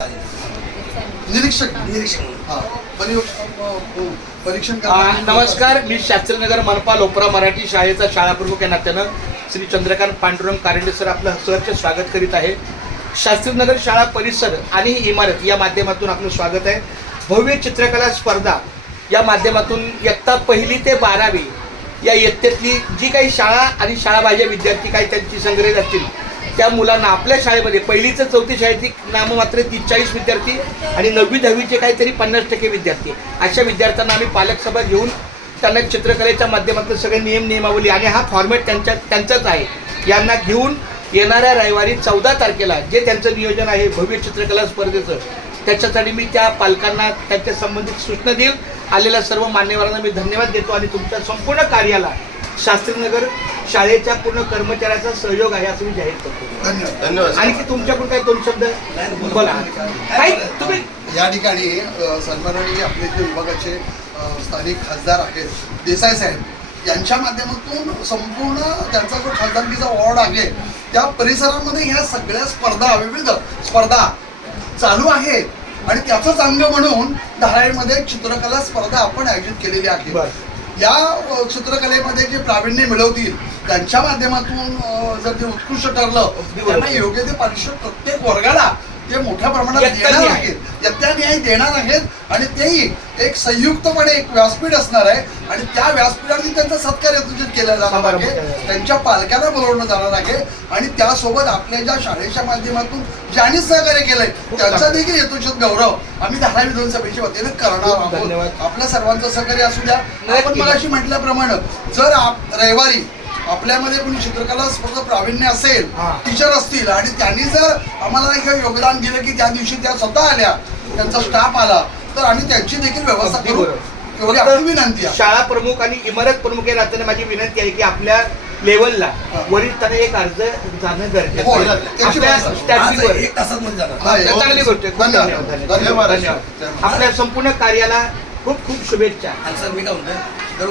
निरीक्षक परीक्षण. नमस्कार, मी शास्त्रीनगर मनपा लोपरा मराठी शाळेचा शाळा प्रमुख या नात्यानं श्री चंद्रकांत पांडुरंग कारंडे सर आपलं सहर्ष स्वागत करीत आहे. शास्त्रीनगर शाळा परिसर आणि इमारत या माध्यमातून आपलं स्वागत आहे. भव्य चित्रकला स्पर्धा या माध्यमातून इयत्ता 1ली ते 12वी या इयत्तेतली जी काही शाळा आणि शाळाबाह्य विद्यार्थी काही त्यांची संग्रहित असतील त्या मुलांना आपल्या शाळेमध्ये 1ली ते 4थी शाळेतील नाममात्र 40 विद्यार्थी आणि 9वी 10वीचे काहीतरी 50% विद्यार्थी अशा विद्यार्थ्यांना आम्ही पालक सभा घेऊन त्यांना चित्रकलेच्या माध्यमातून सगळे नियमावली आणि हा फॉर्मॅट त्यांचाच आहे. यांना घेऊन येणाऱ्या रविवारी 14 तारखेला जे त्यांचं नियोजन आहे भव्य चित्रकला स्पर्धेचं त्याच्यासाठी मी त्या पालकांना त्यांच्या संबंधित सूचना देईल. आलेल्या सर्व मान्यवरांना मी धन्यवाद देतो आणि तुमच्या संपूर्ण कार्याला शास्त्रीनगर शाळेच्या पूर्ण कर्मचाऱ्याचा सहयोग आहे असं मी जाहीर करतो. धन्यवाद. आणखी तुमच्याकडून काही 2 शब्द बोला. काही तुम्ही या ठिकाणी सन्माननीय आपले जे विभागाचे स्थानिक खासदार आहेत देसाई साहेब यांच्या माध्यमातून संपूर्ण त्यांचा जो खासदारकीचा वॉर्ड आहे त्या परिसरामध्ये ह्या सगळ्या स्पर्धा विविध स्पर्धा चालू आहेत आणि त्याचंच अंग म्हणून धारावीमध्ये चित्रकला स्पर्धा आपण आयोजित केलेली आहे. या चित्रकलेमध्ये जे प्रावीण्य मिळवतील त्यांच्या माध्यमातून जर ते उत्कृष्ट ठरलं त्यांना योग्य ते पारितोषिक प्रत्येक वर्गाला ते मोठ्या प्रमाणात देणार आहेत, यत्त्यान्यायी देणार आहेत आणि तेही एक संयुक्तपणे एक व्यासपीठ असणार आहे आणि त्या व्यासपीठावरती त्यांचा सत्कार यथोचित केला जाणार आहे, त्यांच्या पालकांना बोलवणं जाणार आहे आणि त्यासोबत आपल्या ज्या शाळेच्या माध्यमातून ज्यांनी सहकार्य केलंय त्यांचा देखील यथोचित गौरव आम्ही धारावी विधानसभेच्या वतीने करणार आहोत. आपल्या सर्वांचं सहकार्य असू द्या. आपण मगाशी म्हटल्याप्रमाणे जर रविवारी आपल्यामध्ये कोणी चित्रकला स्पर्धा प्रावीण्य असेल, टीचर असतील आणि त्यांनी जर आम्हाला हे योगदान दिलं की त्या दिवशी त्या स्वतः आल्या, त्यांचा स्टाफ आला तर आम्ही त्यांची देखील व्यवस्था करू एवढी आपली विनंती आहे. शाळा प्रमुख आणि इमारत प्रमुख या नात्याने माझी विनंती आहे की आपल्या लेवलला वरिष्ठांना एक अर्ज जाणं गरजेचं चांगली गोष्ट आहे. धन्यवाद. आपल्या संपूर्ण कार्याला खूप खूप शुभेच्छा. मी काय म्हणतोय